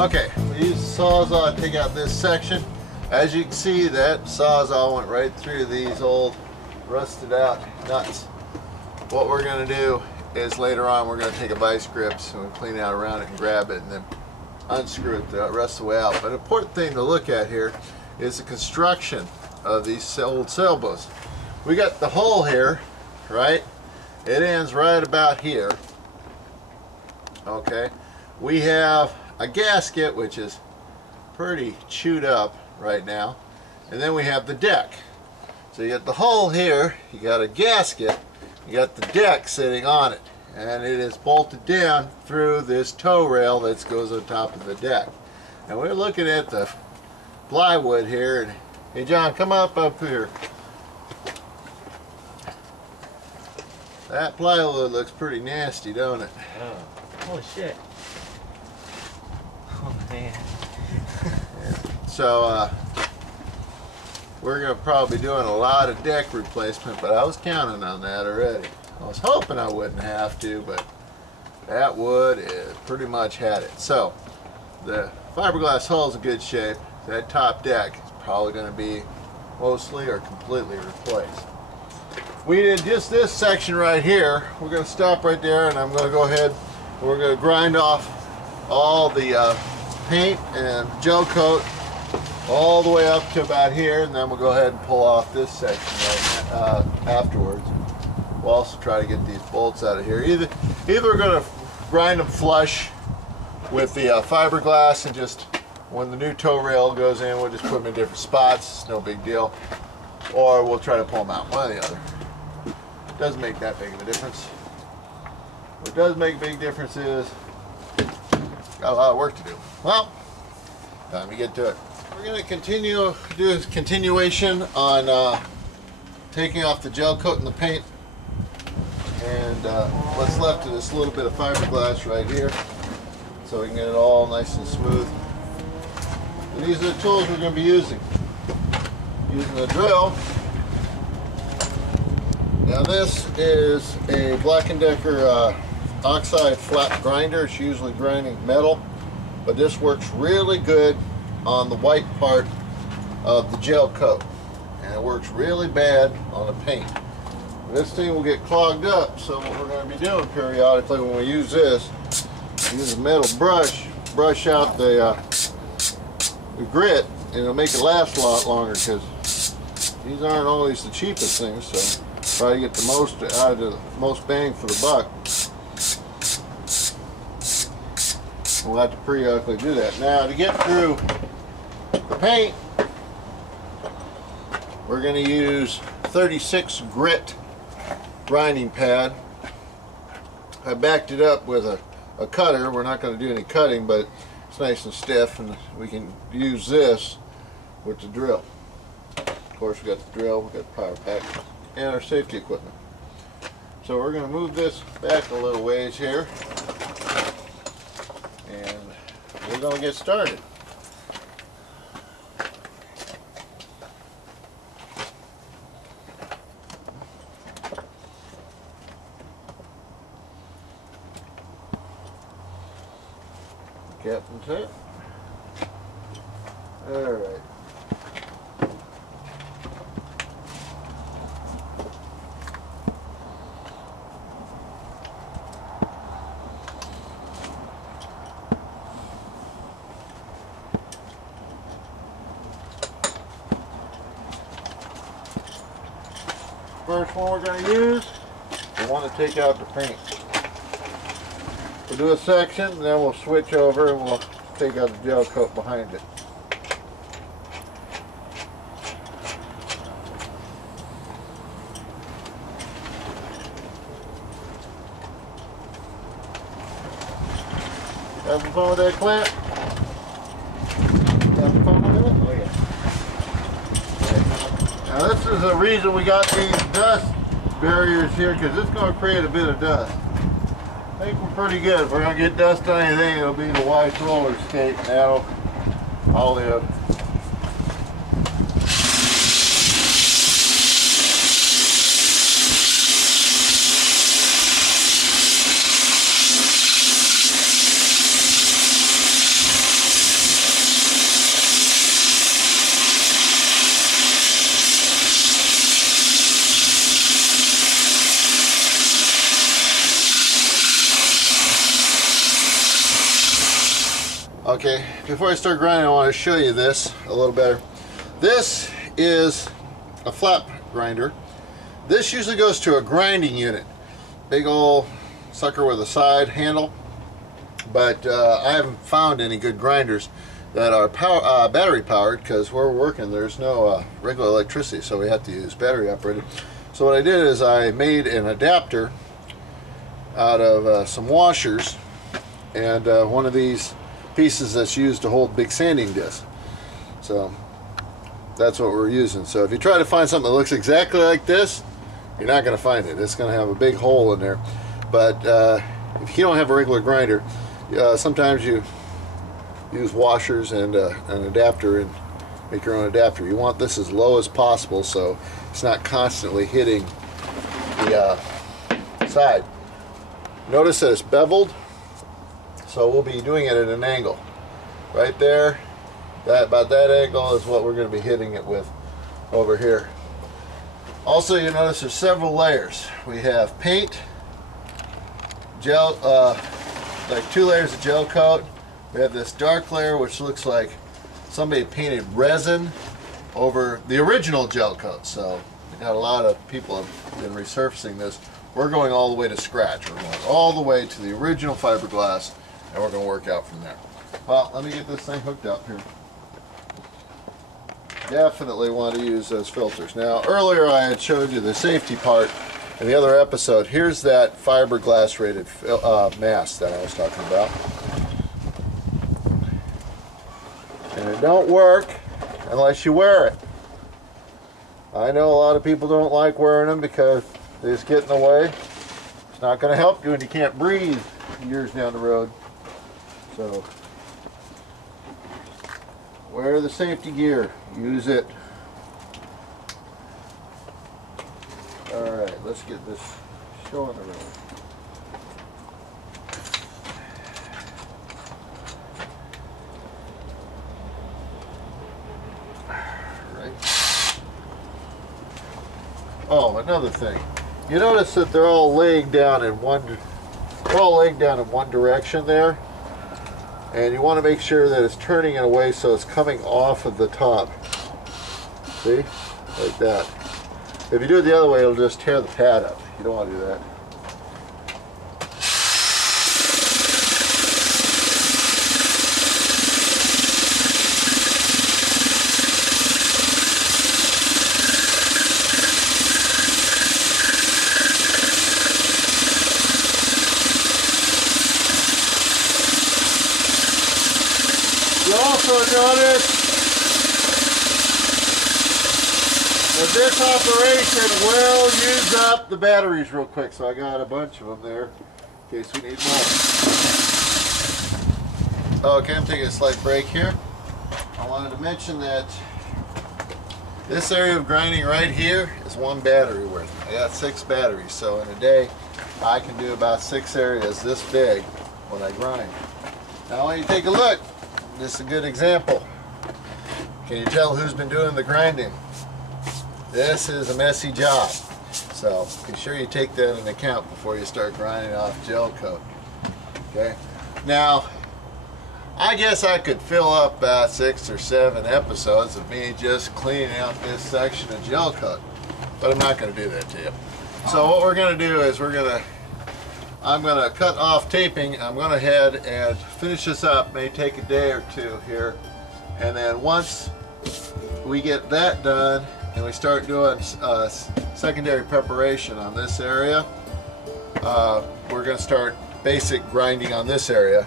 Okay, we use the Sawzall to take out this section. As you can see, that Sawzall went right through these old rusted out nuts. What we're going to do is later on we're going to take a vice grip and we'll clean out around it and grab it and then unscrew it the rest of the way out. But an important thing to look at here is the construction of these old sailboats. We got the hole here, right? It ends right about here. Okay, we have a gasket which is pretty chewed up right now, and then we have the deck. So you got the hole here, you got a gasket, you got the deck sitting on it, and it is bolted down through this tow rail that goes on top of the deck. And we're looking at the plywood here, and hey John, come up here. That plywood looks pretty nasty, don't it? Oh, holy shit. Oh man. So we're going to probably be doing a lot of deck replacement, but I was counting on that already. I was hoping I wouldn't have to, but that wood is pretty much had it. So the fiberglass hull is in good shape. That top deck is probably going to be mostly or completely replaced. We did just this section right here. We're going to stop right there, and I'm going to go ahead and we're going to grind off all the paint and gel coat all the way up to about here, and then we'll go ahead and pull off this section right afterwards. We'll also try to get these bolts out of here. Either we're going to grind them flush with the fiberglass, and just when the new tow rail goes in, we'll just put them in different spots. It's no big deal. Or we'll try to pull them out, one or the other. Doesn't make that big of a difference. What does make a big difference is got a lot of work to do. Well, time to get to it. We're going to continue do a continuation on taking off the gel coat and the paint, and what's left of this little bit of fiberglass right here, so we can get it all nice and smooth. And these are the tools we're going to be using. Using the drill. Now this is a Black & Decker oxide flat grinder. It's usually grinding metal, but this works really good on the white part of the gel coat, and it works really bad on the paint. This thing will get clogged up, so what we're going to be doing periodically when we use this, use a metal brush out the grit, and it'll make it last a lot longer, because these aren't always the cheapest things, so try to get the most out of the most bang for the buck. We'll have to periodically do that. Now, to get through the paint, we're going to use 36 grit grinding pad. I backed it up with a cutter. We're not going to do any cutting, but it's nice and stiff, and we can use this with the drill. Of course, we got the drill, we got the power pack, and our safety equipment. So we're going to move this back a little ways here, and we're going to get started. Captain's hat. All right. First one we're going to use, we want to take out the paint. We'll do a section, and then we'll switch over and we'll take out the gel coat behind it. Having fun with that clamp? Having fun with it? Oh yeah. Now this is the reason we got these dust barriers here, because it's going to create a bit of dust. I think we're pretty good. If we're going to get dust on anything, it'll be the white roller skate, and that'll all live. Okay, before I start grinding, I want to show you this a little better. This is a flap grinder. This usually goes to a grinding unit. Big old sucker with a side handle. But I haven't found any good grinders that are battery powered, because where we're working there's no regular electricity, so we have to use battery operated. So what I did is I made an adapter out of some washers and one of these pieces that's used to hold big sanding discs. So that's what we're using. So if you try to find something that looks exactly like this, you're not going to find it. It's going to have a big hole in there. But if you don't have a regular grinder, sometimes you use washers and an adapter and make your own adapter. You want this as low as possible so it's not constantly hitting the side. Notice that it's beveled, so we'll be doing it at an angle. Right there, about that angle is what we're going to be hitting it with over here. Also, you notice there's several layers. We have paint, gel, like 2 layers of gel coat. We have this dark layer which looks like somebody painted resin over the original gel coat. So we got a lot of people have been resurfacing this. We're going all the way to scratch. We're going all the way to the original fiberglass, and we're going to work out from there. Well, let me get this thing hooked up here. Definitely want to use those filters. Now, earlier I had showed you the safety part in the other episode. Here's that fiberglass rated mask that I was talking about. And it don't work unless you wear it. I know a lot of people don't like wearing them because they just get in the way. It's not going to help you when you can't breathe years down the road. So wear the safety gear. Use it. Alright, let's get this show on the road. Oh, another thing. You notice that they're all laying down in one direction there, and you want to make sure that it's turning in a way so it's coming off of the top. See? Like that. If you do it the other way, it'll just tear the pad up. You don't want to do that. You also notice that this operation will use up the batteries real quick, so I got a bunch of them there in case we need more. Okay, I'm taking a slight break here. I wanted to mention that this area of grinding right here is 1 battery worth. I got 6 batteries, so in a day I can do about 6 areas this big when I grind. Now when you take a look, this is a good example. Can you tell who's been doing the grinding? This is a messy job, so be sure you take that into account before you start grinding off gel coat. Okay. Now, I guess I could fill up about 6 or 7 episodes of me just cleaning out this section of gel coat, but I'm not going to do that to you. So what we're going to do is I'm going to cut off taping. I'm going to head and finish this up. May take a day or 2 here, and then once we get that done and we start doing secondary preparation on this area, we're going to start basic grinding on this area.